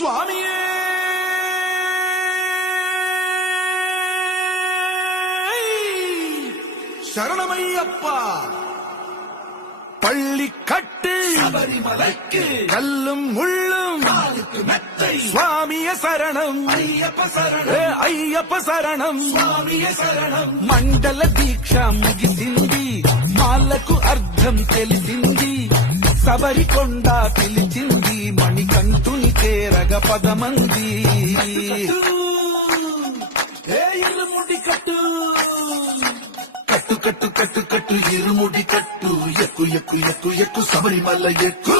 சுவாமியே சரணமையப்பா. பள்ளி கட்டு சபரிமலைக்கு கல்லும் முள்ளும் மெத்தை சுவாமிய சரணம் ஐயப்ப சரணம் ஐயப்ப சரணம் స్వామియ శరణం. మండల దీక్ష ముగిసింది, మాలకు అర్థం తెలిసింది, శబరికొండ పిలిచింది, మణికంఠుని చేరగ పదమంది. ఏ ఇరుముడి కట్టు కట్టు కట్టు కట్టు కట్టు ఇరుముడి కట్టు ఎక్కు ఎక్కు ఎక్కు ఎక్కు శబరిమల ఎక్కు.